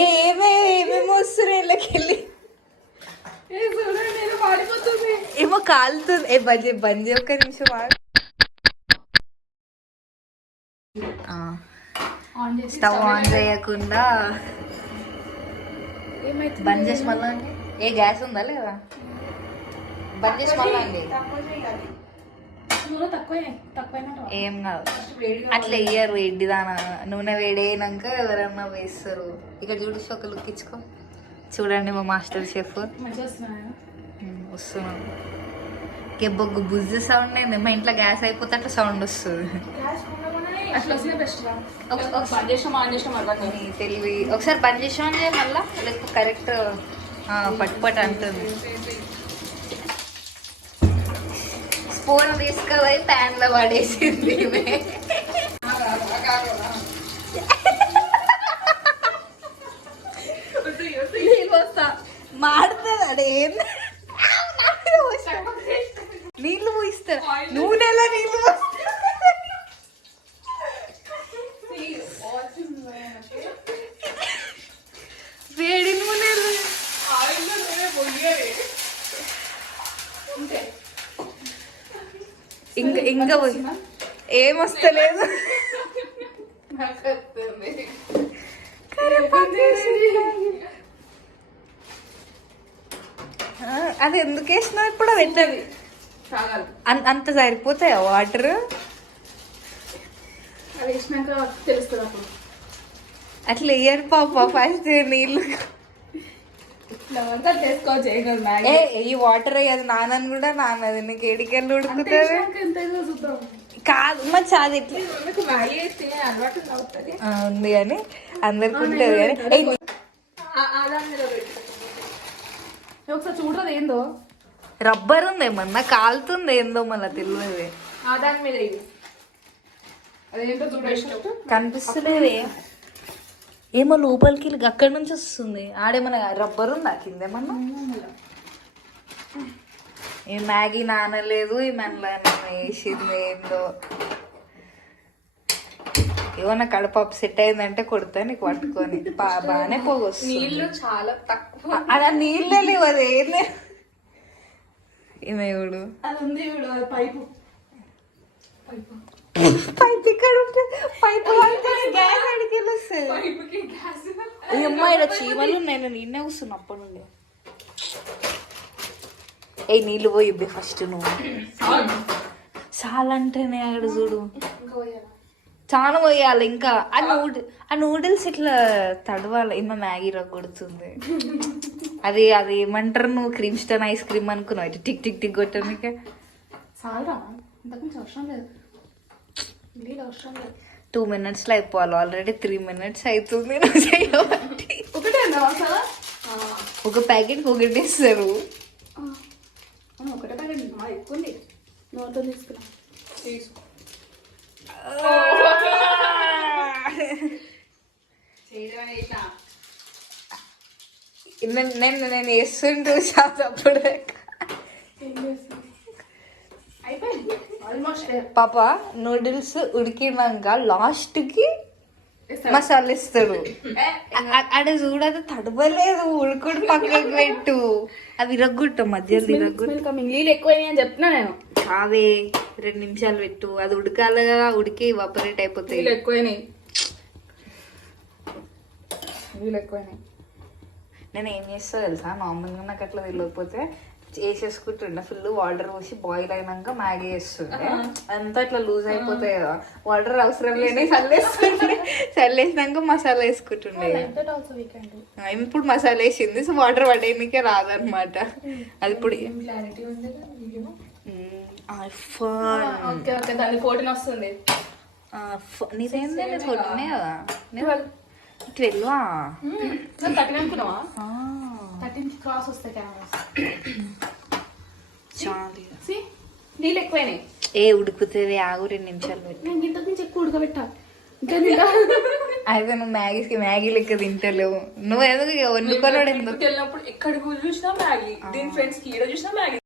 ఏమేమి వస్తున్నాయి ఇళ్ళకెళ్ళి ఏమో కాలుతుంది. బంద్ ఒక్క నిమిషం స్టవ్ ఆన్ చేయకుండా బంద్ చేసి మళ్ళా అండి. ఏ గ్యాస్ ఉందా లేదా? బంద్ చేసి మళ్ళా అండి. ఏం కాదు అట్లా వేయరు. వేడిదానా నూనె వేడైనాక ఎవరన్నా వేస్తారు. ఇక్కడ చూడు ఒక లుక్ ఇచ్చుకో. చూడండి మా మాస్టర్ షెఫ్ వస్తున్నాను. బొగ్గు బుజ్జు సౌండ్ అయింది. మా ఇంట్లో గ్యాస్ అయిపోతే అట్లా సౌండ్ వస్తుంది. తెలివి ఒకసారి బంద్ చేసామని మళ్ళా లేకపోతే కరెక్ట్ పట్టుపట్టు అంటుంది. స్పూన్ తీసుకుపోయి ప్యాన్ లో పడేసింది. మాడుతుంది ఏంది నీళ్ళు పోయిస్తారు. నూనెలా నీళ్ళు వేడి నూనెలు ఇంకా ఏమొస్తలేదు. అది ఎందుకు వేసినా ఇప్పుడు పెట్టది అంత సరిపోతాయా వాటర్? అట్లా వేయరు పాప. ఫస్ట్ నీళ్ళు ఈ వాటర్ అయ్యేది నాన్నని కూడా నాన్నది. నీకు ఏడికెళ్ళి ఉడుకుతుంది కాదు మచ్చ. అది ఇట్లా ఉంది కానీ అందరికి ఉంటుంది కానీ ఒకసారి చూడదు ఏందో రబ్బర్ ఉంది ఏమన్నా కాలుతుంది ఏందో మళ్ళీ తెలియదు. దాని మీద కనిపిస్తలేదే ఏమో లోపలికి అక్కడి నుంచి వస్తుంది. ఆడేమన్నా రబ్బర్ ఉందా కిందేమన్నా? ఈ మ్యాగీ నానలేదు. ఈ మనలో వేసింది ఏందో. ఏమన్నా కడుపు అప్సెట్ అయిందంటే కొడతా నీకు పట్టుకొని. బాగానే పోగొస్తుంది. నీళ్ళు చాలా తక్కువ. అలా నీళ్ళే లేవు. అది ఏందే ఇడు అది ఉంది పైపు పైప్ ఇక్కడ ఉంటుంది. పైపు గ్యాస్ అడికెళ్ళి వస్తుంది. అమ్మాయి చీమలు ఉన్నాయి. నేను నిన్నే కూర్చున్నా అప్పటి నుండి. ఏ నీళ్ళు పోయి ఫస్ట్ నువ్వు చాలా అంటేనే అక్కడ చూడు చాలా పోయాలి. ఇంకా ఆ నూడిల్స్ ఇట్లా తడవాలి. ఏమో మ్యాగీ కొడుతుంది. అది ఏమంటారు నువ్వు క్రీమ్స్టన్ ఐస్ క్రీమ్ అనుకున్నావు. ఇటు టిక్ టిక్ టిక్ కొట్టడానికి చాలా అవసరం లేదు. 2 minutes అయిపోవాలి. ఆల్రెడీ 3 minutes అవుతుంది. ఒక ప్యాకెట్ ఒకటి ఇస్తారు. ఒకటే ప్యాకెట్ ఎక్కువ తీసుకున్నా. నేను వేస్తుంటూ చాలా అప్పుడు పాప నూడిల్స్ ఉడికినాక లాస్ట్ కి మసాలా ఇస్తాడు. అడ చూడదు తడవలేదు. ఉడుకుడు పక్కకు పెట్టు. అవి విరగొట్టు మధ్యలో విరగొట్టు. నీళ్ళు ఎక్కువైనాయి అని చెప్తున్నా నేను. కావే 2 నిమిషాలు పెట్టు. అది ఉడకాలి కదా. ఉడికి వాపరేట్ అయిపోతాయి. నీళ్ళు ఎక్కువైనాయి. నేను ఏం చేస్తా తెలుసా? నార్మల్గా నాకు అట్లా తెలియకపోతే వేసేసుకుంటుండే. ఫుల్ వాటర్ పోసి బాయిల్ అయినాక మ్యాగీ వేస్తుండే. అంతా ఇట్లా లూజ్ అయిపోతాయి కదా. వాటర్ అవసరం లేని చల్లేస్తుండే. చల్లేసినాక మసాలా వేసుకుంటుండే. ఇప్పుడు మసాలా వేసింది. సో వాటర్ పడేయడానికే రాదనమాట. అది ఇప్పుడు నీదేందే ఫోటోనే కదా. 12 అనుకున్నావా? 13 క్రాస్ వస్తాయి కెమెరాస్. నీళ్ళు ఎక్కువైనాయి. ఏ ఉడుకుతుంది ఆగు 2 నిమిషాలు పెట్టి. నేను ఇంతకు నుంచి ఎక్కువ ఉడకబెట్టా. అయితే నువ్వు మ్యాగీ లెక్క తింటలేవు. నువ్వు ఎందుకు వండుకోవడం ఎందుకు? వెళ్ళినప్పుడు ఎక్కడికి చూసినా మ్యాగీ, దీని ఫ్రెండ్స్ కి ఈడ చూసినా మ్యాగీ.